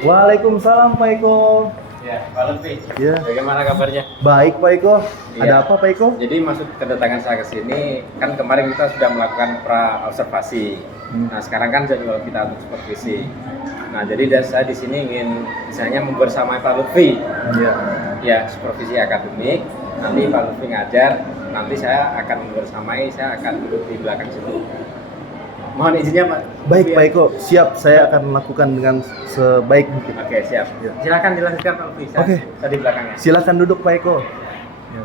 Waalaikumsalam Pak Eko. Ya, Pak Lutfi. Ya. Bagaimana kabarnya? Baik Pak Eko. Iya. Ada apa Pak Eko? Jadi maksud kedatangan saya ke sini kan kemarin kita sudah melakukan pra observasi. Nah, sekarang kan jadwal kita untuk supervisi. Nah, jadi saya di sini ingin misalnya membersamai Pak Lutfi. Iya. Ya, supervisi akademik. Nanti Pak Lutfi ngajar, nanti saya akan membersamai, saya akan duduk di belakang situ. Mohon izinnya Pak. Baik Pak Eko, siap. Saya akan melakukan dengan sebaik mungkin. Oke, siap. Ya. Silakan dilanjutkan Pak Lutfi. Oke. Saya di belakangnya. Silakan duduk Pak Eko. Ya.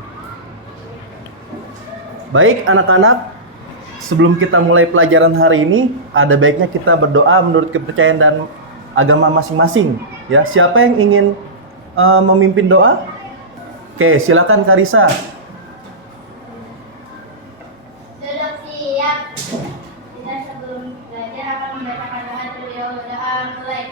Baik anak-anak, sebelum kita mulai pelajaran hari ini, ada baiknya kita berdoa menurut kepercayaan dan agama masing-masing. Ya, siapa yang ingin memimpin doa? Oke, silakan Karisa. Duduk siap. Kita sebelum belajar akan membacakan doa terlebih dahulu. Doa mulai.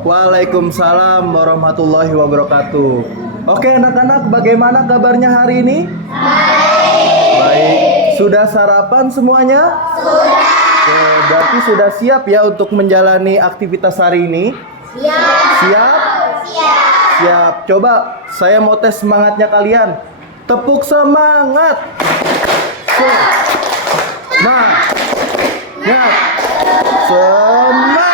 Waalaikumsalam warahmatullahi wabarakatuh. Oke anak-anak, bagaimana kabarnya hari ini? Baik. Sudah sarapan semuanya? Sudah. Oke, berarti sudah siap ya untuk menjalani aktivitas hari ini? Siap. Siap. Coba saya mau tes semangatnya kalian. Tepuk semangat. Nah. Ya. Semangat.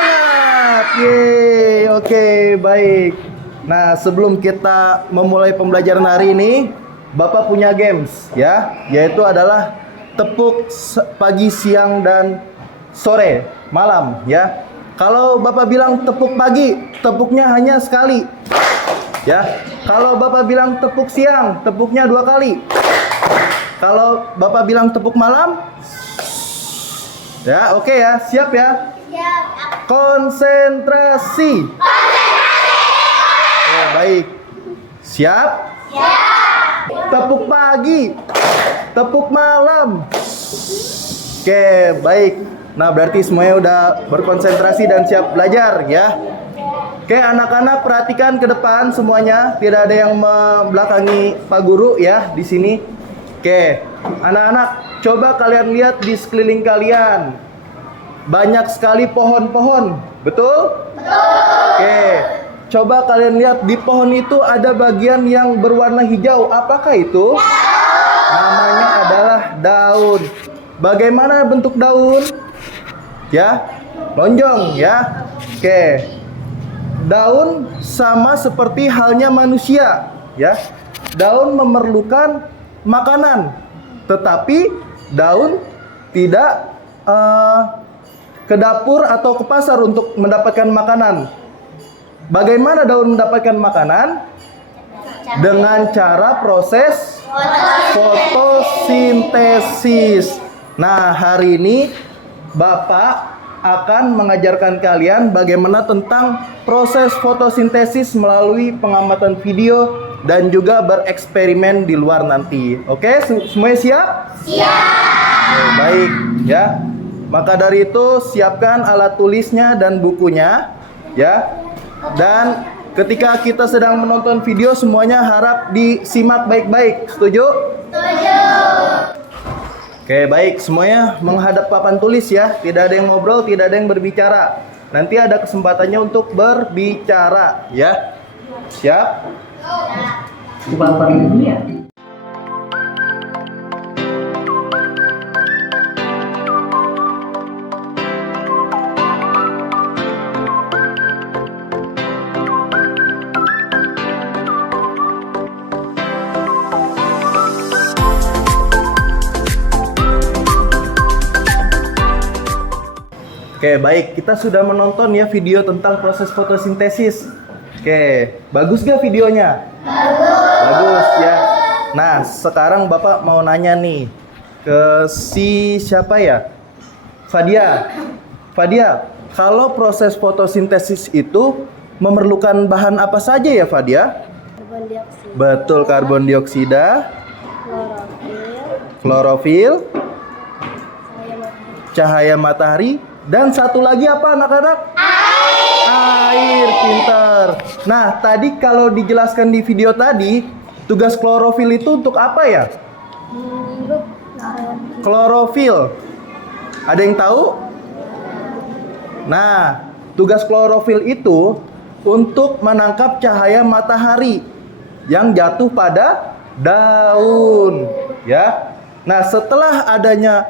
Yeay. Oke, baik. Nah, sebelum kita memulai pembelajaran hari ini, Bapak punya games ya, yaitu adalah tepuk pagi, siang, dan sore, malam ya. Kalau Bapak bilang tepuk pagi, tepuknya hanya sekali. Ya. Kalau Bapak bilang tepuk siang, tepuknya 2 kali. Kalau Bapak bilang tepuk malam, ya, oke ya, siap ya. Konsentrasi. Ya, baik. Siap? Tepuk pagi, tepuk malam. Oke, baik. Nah, berarti semuanya udah berkonsentrasi dan siap belajar ya. Oke, anak-anak perhatikan ke depan semuanya, tidak ada yang membelakangi Pak Guru ya di sini. Oke, anak-anak, coba kalian lihat di sekeliling kalian. Banyak sekali pohon-pohon, betul? Oke, coba kalian lihat di pohon itu ada bagian yang berwarna hijau. Apakah itu? Namanya adalah daun. Bagaimana bentuk daun? Ya, lonjong ya. Oke. Daun sama seperti halnya manusia, ya. Daun memerlukan makanan, tetapi daun tidak ke dapur atau ke pasar untuk mendapatkan makanan. Bagaimana daun mendapatkan makanan? Dengan cara proses fotosintesis. Nah, hari ini Bapak akan mengajarkan kalian bagaimana tentang proses fotosintesis melalui pengamatan video dan juga bereksperimen di luar nanti. Oke, semuanya siap? Siap. Baik, ya. Maka dari itu siapkan alat tulisnya dan bukunya, ya. Dan ketika kita sedang menonton video semuanya harap disimak baik-baik. Setuju? Setuju. Oke, baik. Semuanya menghadap papan tulis ya. Tidak ada yang ngobrol, tidak ada yang berbicara. Nanti ada kesempatannya untuk berbicara, ya. Siap? Bapak Ibu ya. Oke, baik. Kita sudah menonton ya video tentang proses fotosintesis. Oke, bagus gak videonya? Bagus ya. Nah, sekarang Bapak mau nanya nih. ke si siapa ya? Fadia. Fadia, kalau proses fotosintesis itu memerlukan bahan apa saja ya Fadia? Karbon dioksida. Betul, karbon dioksida, Klorofil. klorofil, cahaya matahari, dan satu lagi apa anak-anak? Air, pintar. Nah, tadi kalau dijelaskan di video tadi, tugas klorofil itu untuk apa ya? Klorofil. Ada yang tahu? Nah, tugas klorofil itu untuk menangkap cahaya matahari yang jatuh pada daun, ya. Nah, setelah adanya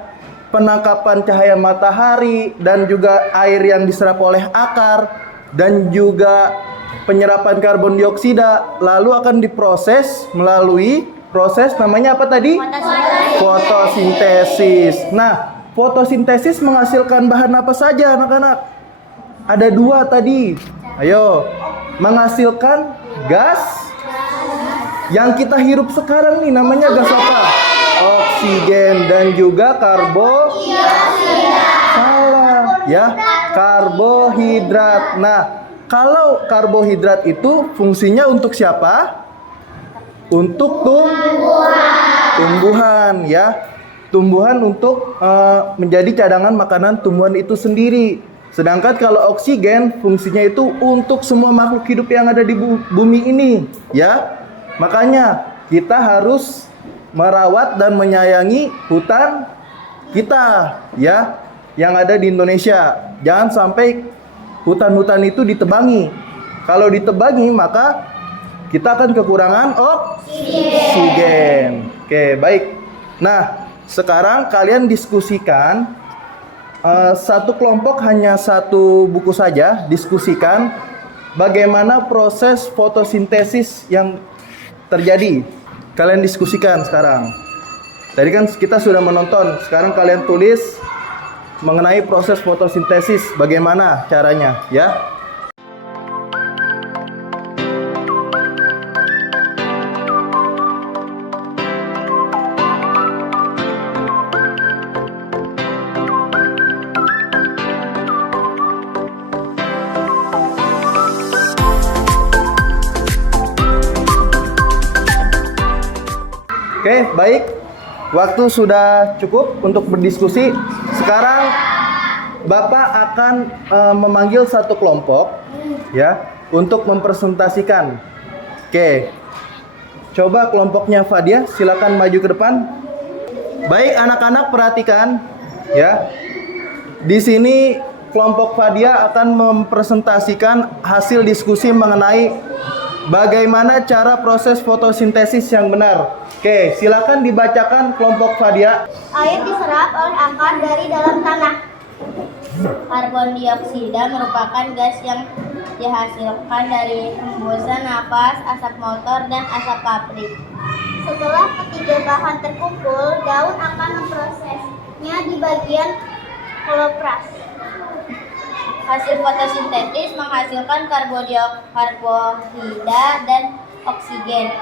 penangkapan cahaya matahari dan juga air yang diserap oleh akar dan juga penyerapan karbon dioksida, lalu akan diproses melalui proses namanya apa tadi? Fotosintesis. Nah, fotosintesis menghasilkan bahan apa saja anak-anak? Ada dua tadi. Ayo, menghasilkan gas yang kita hirup sekarang nih, namanya gas apa? Oksigen, dan juga salah ya, karbohidrat. Nah, kalau karbohidrat itu fungsinya untuk siapa? Untuk tumbuhan ya. Tumbuhan untuk menjadi cadangan makanan tumbuhan itu sendiri. Sedangkan kalau oksigen fungsinya itu untuk semua makhluk hidup yang ada di bumi ini ya. Makanya kita harus merawat dan menyayangi hutan kita ya, yang ada di Indonesia. Jangan sampai hutan-hutan itu ditebangi. Kalau ditebangi maka kita akan kekurangan oksigen. Oke, baik. Nah, sekarang kalian diskusikan satu kelompok hanya satu buku saja, diskusikan bagaimana proses fotosintesis yang terjadi. Kalian diskusikan sekarang. Tadi kan kita sudah menonton, sekarang kalian tulis mengenai proses fotosintesis, bagaimana caranya ya. Oke, baik. Waktu sudah cukup untuk berdiskusi. Sekarang Bapak akan memanggil satu kelompok ya untuk mempresentasikan. Oke. Coba kelompoknya Fadia, silakan maju ke depan. Baik, anak-anak perhatikan ya. Di sini kelompok Fadia akan mempresentasikan hasil diskusi mengenai bagaimana cara proses fotosintesis yang benar. Oke, silakan dibacakan kelompok Fadia. Air diserap oleh akar dari dalam tanah. Karbon dioksida merupakan gas yang dihasilkan dari hembusan napas, asap motor, dan asap pabrik. Setelah ketiga bahan terkumpul, daun akan memprosesnya di bagian holopras. Hasil fotosintesis menghasilkan karbohidrat dan oksigen.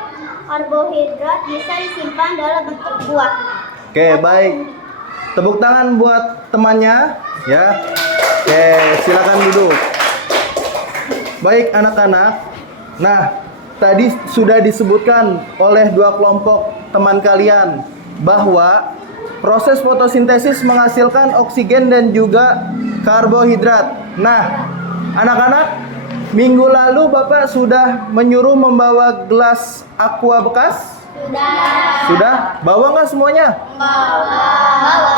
Karbohidrat bisa disimpan dalam bentuk buah. Oke, baik. Tepuk tangan buat temannya ya. Oke, silakan duduk. Baik anak-anak. Nah, tadi sudah disebutkan oleh dua kelompok teman kalian bahwa proses fotosintesis menghasilkan oksigen dan juga karbohidrat. Nah, anak-anak, minggu lalu Bapak sudah menyuruh membawa gelas aqua bekas? Sudah? Bawa nggak semuanya?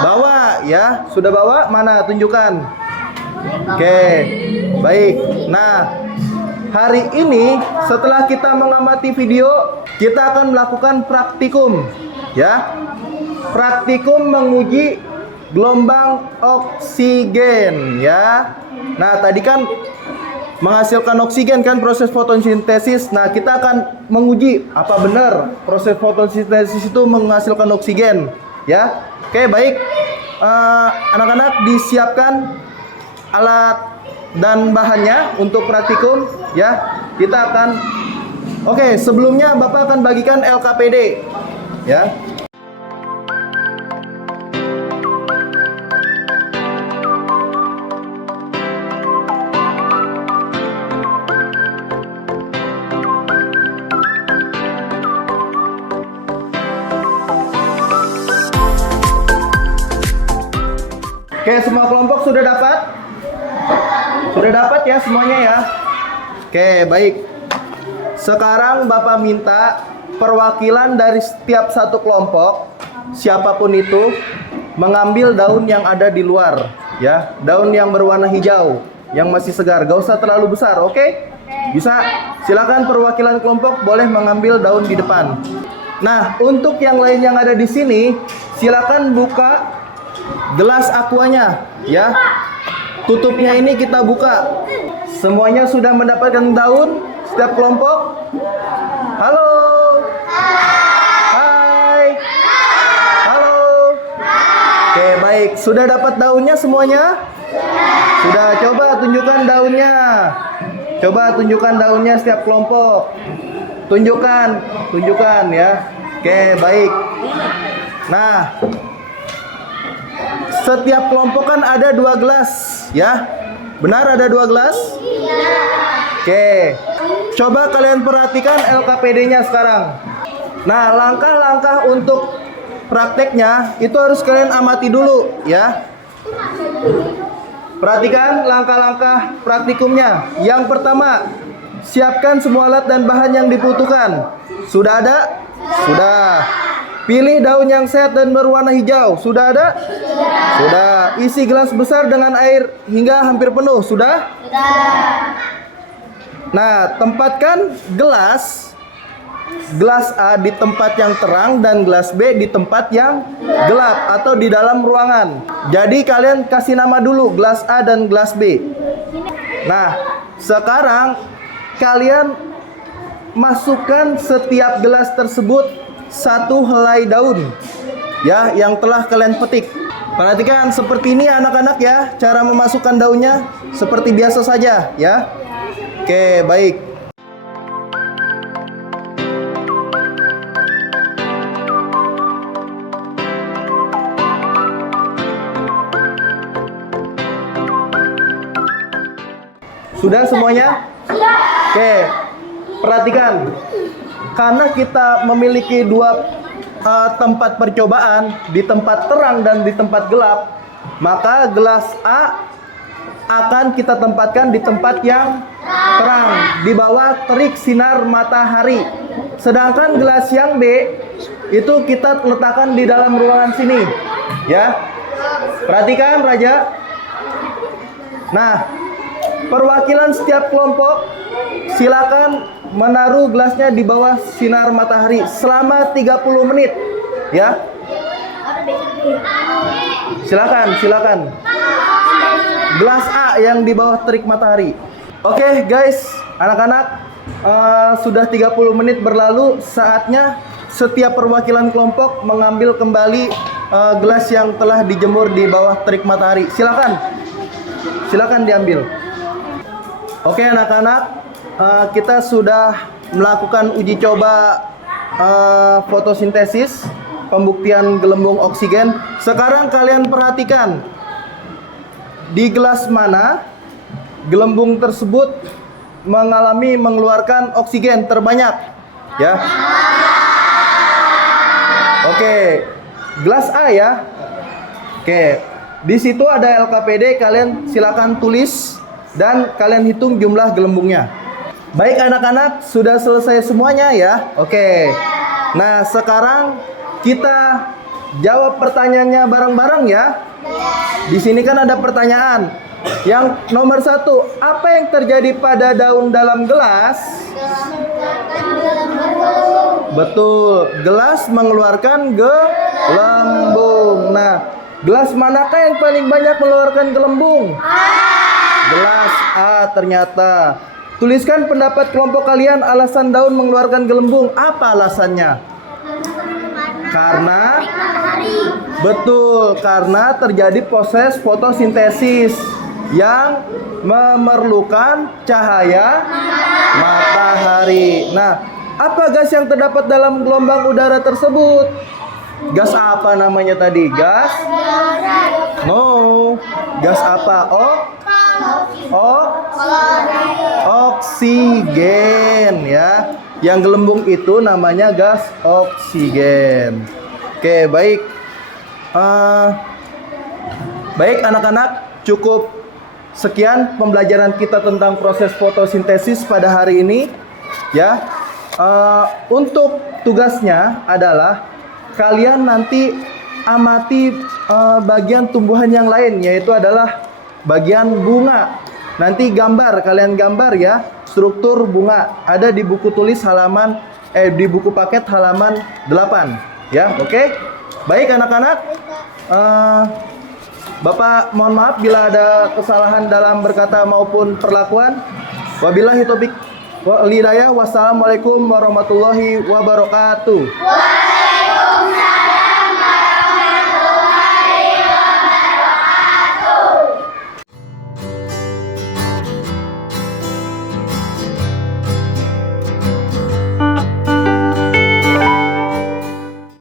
Bawa ya. Sudah bawa? Mana? Tunjukkan. Oke, baik. Nah, hari ini setelah kita mengamati video, kita akan melakukan praktikum ya. Praktikum menguji gelombang oksigen ya. Nah, tadi kan menghasilkan oksigen kan proses fotosintesis. Nah, kita akan menguji apa benar proses fotosintesis itu menghasilkan oksigen ya. Oke, baik. Anak-anak disiapkan alat dan bahannya untuk praktikum ya. Kita akan sebelumnya Bapak akan bagikan LKPD ya. Oke, semua kelompok sudah dapat? Sudah dapat ya semuanya ya? Oke, baik. Sekarang Bapak minta perwakilan dari setiap satu kelompok, siapapun itu, mengambil daun yang ada di luar, ya. Daun yang berwarna hijau, yang masih segar, gak usah terlalu besar, oke? Bisa, silakan perwakilan kelompok boleh mengambil daun di depan. Nah, untuk yang lain yang ada di sini, silakan buka gelas aquanya, ya. Tutupnya ini kita buka. Semuanya sudah mendapatkan daun, setiap kelompok? Halo. Hai. Halo. Oke, baik. Sudah dapat daunnya semuanya? Sudah. Coba tunjukkan daunnya. Coba tunjukkan daunnya setiap kelompok. Tunjukkan ya. Oke, baik. Nah, setiap kelompok kan ada 2 gelas, ya. Benar ada 2 gelas? Iya. Oke. Coba kalian perhatikan LKPD-nya sekarang. Nah, langkah-langkah untuk prakteknya itu harus kalian amati dulu, ya. Perhatikan langkah-langkah praktikumnya. Yang pertama, siapkan semua alat dan bahan yang dibutuhkan. Sudah ada? Sudah. Pilih daun yang sehat dan berwarna hijau. Sudah ada? Sudah. Isi gelas besar dengan air hingga hampir penuh. Sudah? Nah, tempatkan gelas A di tempat yang terang dan gelas B di tempat yang gelap atau di dalam ruangan. Jadi kalian kasih nama dulu gelas A dan gelas B. Nah, sekarang kalian masukkan setiap gelas tersebut 1 helai daun, ya, yang telah kalian petik. Perhatikan seperti ini anak-anak ya, cara memasukkan daunnya seperti biasa saja ya. Oke, baik. Sudah semuanya? Oke, perhatikan. Karena kita memiliki 2 tempat percobaan, di tempat terang dan di tempat gelap, maka gelas A akan kita tempatkan di tempat yang terang, di bawah terik sinar matahari. Sedangkan gelas yang B itu kita letakkan di dalam ruangan sini, ya. Perhatikan, Raja. Nah, perwakilan setiap kelompok silakan menaruh gelasnya di bawah sinar matahari selama 30 menit, ya. Silakan. Gelas A yang di bawah terik matahari. Oke, guys, anak-anak, sudah 30 menit berlalu, saatnya setiap perwakilan kelompok mengambil kembali gelas yang telah dijemur di bawah terik matahari. Silakan diambil. Oke, anak-anak, kita sudah melakukan uji coba fotosintesis, pembuktian gelembung oksigen. Sekarang kalian perhatikan di gelas mana gelembung tersebut mengeluarkan oksigen terbanyak, ya. Oke, gelas A ya. Oke, di situ ada LKPD, kalian silakan tulis dan kalian hitung jumlah gelembungnya. Baik anak-anak, sudah selesai semuanya ya. Oke. Nah, sekarang kita jawab pertanyaannya bareng-bareng ya. Di sini kan ada pertanyaan. Yang nomor 1, apa yang terjadi pada daun dalam gelas? Betul, gelas mengeluarkan gelembung. Nah, gelas manakah yang paling banyak mengeluarkan gelembung? Gelas A ternyata. Tuliskan pendapat kelompok kalian alasan daun mengeluarkan gelembung. Apa alasannya? Karena betul, karena terjadi proses fotosintesis yang memerlukan cahaya matahari. Nah, apa gas yang terdapat dalam gelombang udara tersebut? Gas apa namanya tadi? Gas? No. Gas apa? Oksigen ya. Yang gelembung itu namanya gas oksigen. Oke, baik. Baik anak-anak, cukup sekian pembelajaran kita tentang proses fotosintesis pada hari ini. Ya, untuk tugasnya adalah kalian nanti amati bagian tumbuhan yang lain, yaitu adalah bagian bunga. Nanti kalian gambar ya struktur bunga. Ada di buku tulis di buku paket halaman 8. Ya, oke. Baik anak-anak. Bapak mohon maaf bila ada kesalahan dalam berkata maupun perlakuan. Wabillahi taufiq wal hidayah. Wassalamualaikum warahmatullahi wabarakatuh.